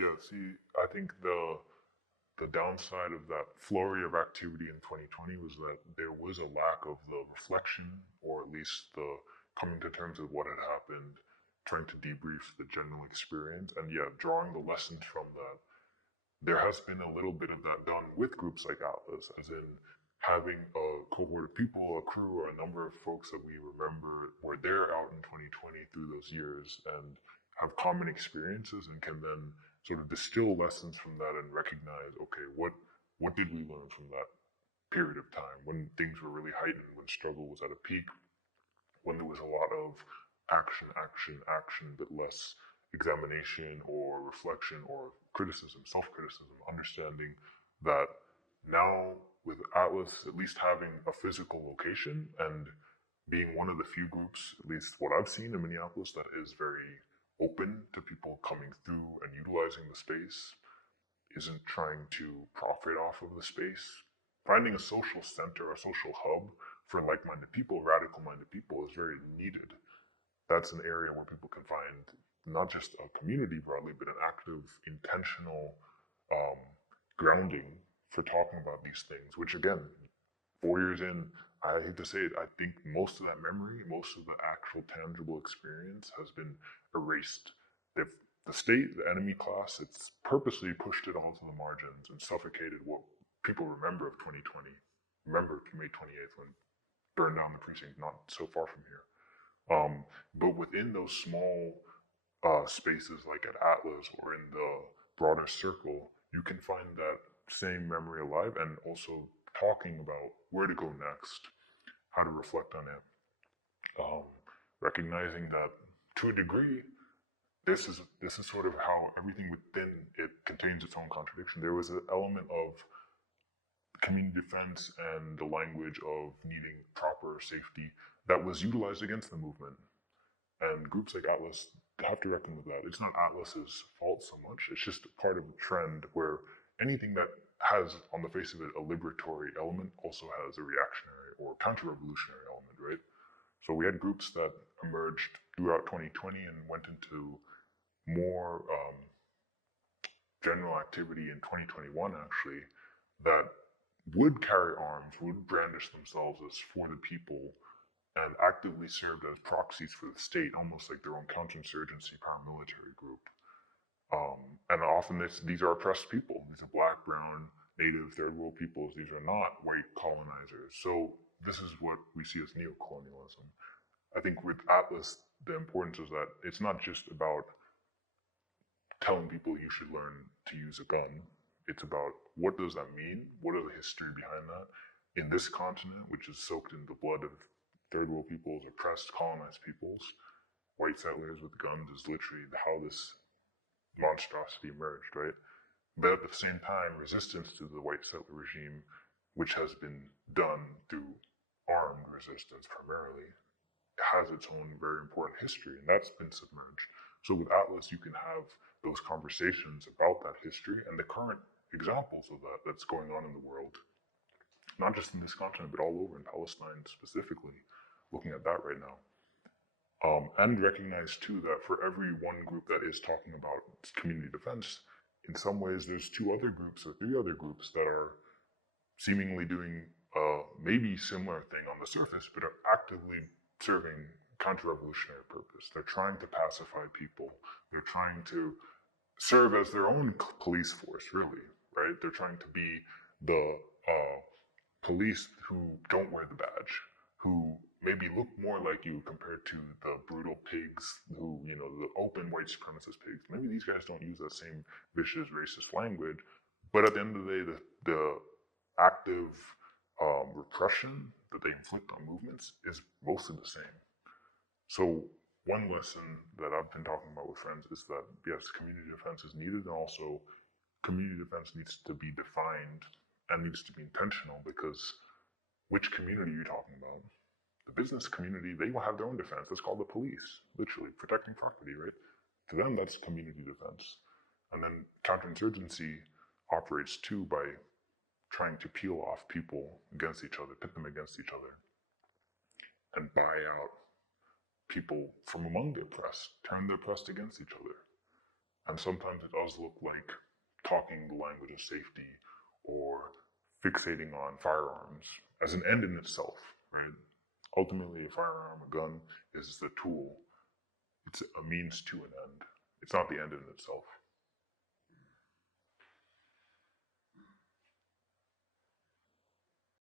Yeah, see, I think the downside of that flurry of activity in 2020 was that there was a lack of the reflection, or at least the coming to terms with what had happened, trying to debrief the general experience, and yeah, drawing the lessons from that. There has been a little bit of that done with groups like Atlas, as in having a cohort of people, a crew, or a number of folks that we remember were there out in 2020 through those years and have common experiences and can then sort of distill lessons from that and recognize, okay, what did we learn from that period of time when things were really heightened, when struggle was at a peak, when there was a lot of action, action, action, but less examination or reflection or criticism, self criticism, understanding that now with Atlas at least having a physical location and being one of the few groups, at least what I've seen in Minneapolis, that is very open to people coming through and utilizing the space, isn't trying to profit off of the space. Finding a social center, a social hub for like minded people, radical minded people, is very needed. That's an area where people can find not just a community broadly, but an active, intentional um, grounding for talking about these things, which again, 4 years in, I hate to say it, I think most of that memory, most of the actual tangible experience has been erased. The state, the enemy class, it's purposely pushed it all to the margins and suffocated what people remember of 2020. Remember May 28th when burned down the precinct not so far from here. But within those small spaces like at Atlas or in the broader circle, you can find that same memory alive and also talking about where to go next, how to reflect on it, um, recognizing that to a degree, this is sort of how everything within it contains its own contradiction. There was an element of community defense and the language of needing proper safety that was utilized against the movement. And groups like Atlas have to reckon with that. It's not Atlas's fault so much. It's just part of a trend where anything that has, on the face of it, a liberatory element also has a reactionary or counter-revolutionary element, right? So we had groups that emerged throughout 2020 and went into more general activity in 2021, actually, that would carry arms, would brandish themselves as for the people, and actively served as proxies for the state, almost like their own counterinsurgency paramilitary group. And often these are oppressed people. These are black, brown, native, third world peoples. These are not white colonizers. So this is what we see as neocolonialism. I think with Atlas, the importance is that it's not just about telling people you should learn to use a gun. It's about what does that mean? What are the history behind that? In this continent, which is soaked in the blood of third world peoples, oppressed, colonized peoples, white settlers with guns is literally how this monstrosity emerged, right? But at the same time, resistance to the white settler regime, which has been done through armed resistance primarily, has its own very important history, and that's been submerged. So with Atlas, you can have those conversations about that history and the current examples of that that's going on in the world, not just in this continent, but all over in Palestine specifically, looking at that right now. And recognize too that for every one group that is talking about community defense, in some ways there's two other groups or three other groups that are seemingly doing maybe similar thing on the surface, but are actively serving counter-revolutionary purpose. They're trying to pacify people. They're trying to serve as their own police force, really, right? They're trying to be the police who don't wear the badge, who maybe look more like you compared to the brutal pigs who, the open white supremacist pigs. Maybe these guys don't use that same vicious racist language, but at the end of the day, the active repression that they inflict on movements is mostly the same. So one lesson that I've been talking about with friends is that yes, community defense is needed, and also community defense needs to be defined and needs to be intentional, because which community are you talking about? The business community, they will have their own defense. That's called the police, literally protecting property, right? To them, that's community defense. And then counterinsurgency operates too by trying to peel off people against each other, pit them against each other, and buy out people from among the oppressed, turn the oppressed against each other. And sometimes it does look like talking the language of safety or fixating on firearms as an end in itself, right? Ultimately, a firearm, a gun, is the tool. It's a means to an end. It's not the end in itself.